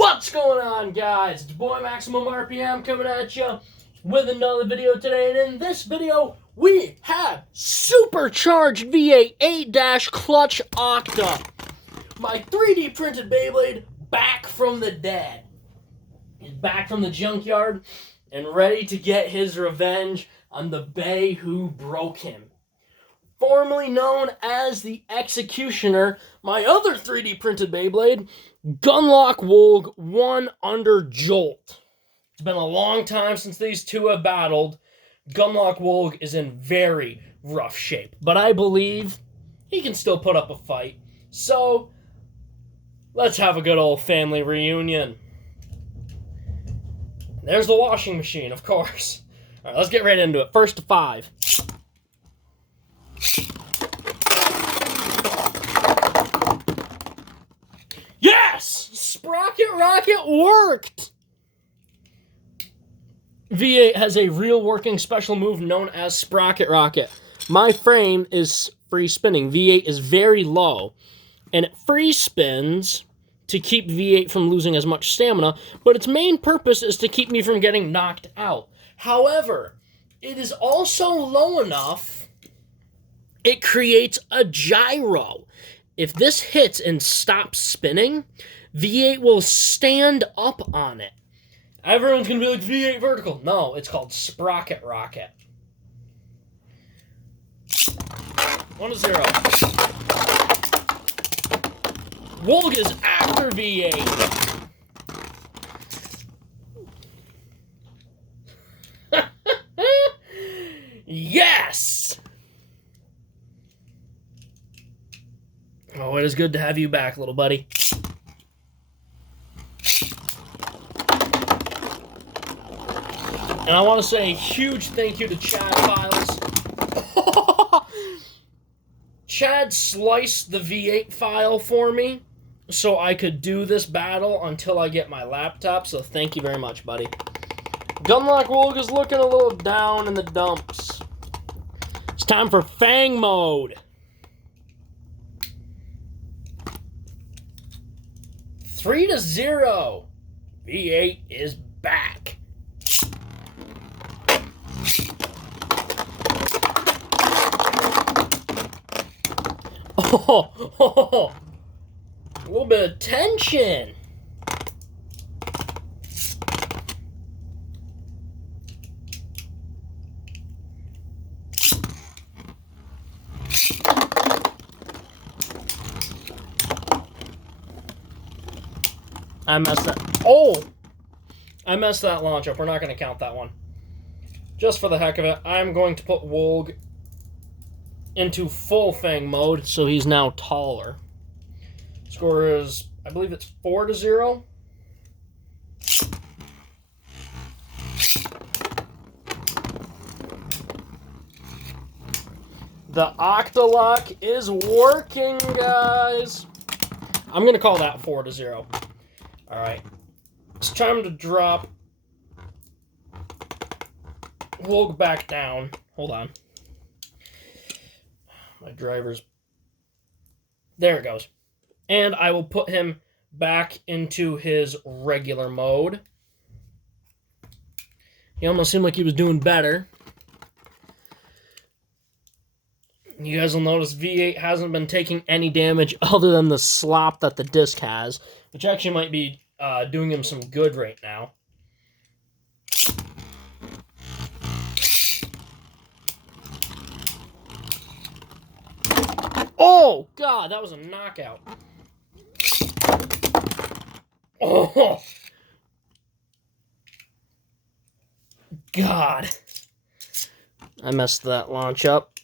What's going on, guys? It's your boy Maximum RPM coming at you with another video today, and in this video we have Supercharged V8 8-clutch Octa, my 3D printed Beyblade, back from the dead. He's back from the junkyard and ready to get his revenge on the Bay who broke him. Formerly known as the Executioner, my other 3D printed Beyblade, Gunlock Wolg, won under Jolt. It's been a long time since these two have battled. Gunlock Wolg is in very rough shape, but I believe he can still put up a fight. So, let's have a good old family reunion. There's the washing machine, of course. All right, let's get right into it. First to 5. Yes! Sprocket Rocket worked! V8 has a real working special move known as Sprocket Rocket. My frame is free spinning. V8 is very low, and it free spins to keep V8 from losing as much stamina, but its main purpose is to keep me from getting knocked out. However, it is also low enough, it creates a gyro. If this hits and stops spinning, V8 will stand up on it. Everyone's going to be like, V8 vertical. No, it's called Sprocket Rocket. 1-0. Wolg is after V8. Yes! Oh, it is good to have you back, little buddy. And I want to say a huge thank you to Chad Files. Chad sliced the V8 file for me so I could do this battle until I get my laptop, so thank you very much, buddy. Gunlock Wolg is looking a little down in the dumps. It's time for Fang mode. 3-0. V8 is back. Oh, a little bit of tension. I messed that. Oh! I messed that launch up. We're not going to count that one. Just for the heck of it, I'm going to put Wolg into full Fang mode, so he's now taller. Score is, I believe it's 4-0. The Octalock is working, guys. I'm going to call that 4-0. Alright, it's time to drop Wolg back down. Hold on. My driver's... There it goes. And I will put him back into his regular mode. He almost seemed like he was doing better. You guys will notice V8 hasn't been taking any damage other than the slop that the disc has, which actually might be doing him some good right now. Oh, God, that was a knockout. Oh, God. I messed that launch up.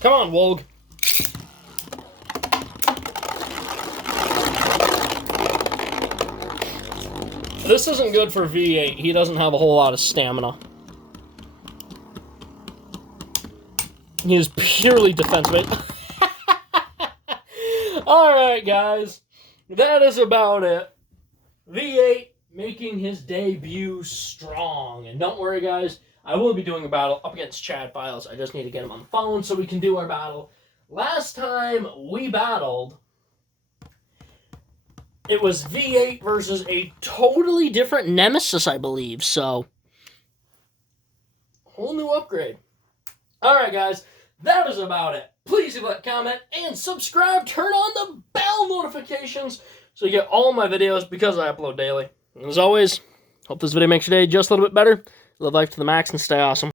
Come on, Wolg. This isn't good for V8. He doesn't have a whole lot of stamina. He is purely defensive. Alright, guys. That is about it. V8 making his debut strong. And don't worry, guys. I will be doing a battle up against Chad Files. I just need to get him on the phone so we can do our battle last time we battled, it was V8 versus a totally different Nemesis, I believe. So, whole new upgrade. Alright, guys, that is about it. Please leave a like, comment, and subscribe. Turn on the bell notifications so you get all my videos because I upload daily. And as always, hope this video makes your day just a little bit better. Live life to the max and stay awesome.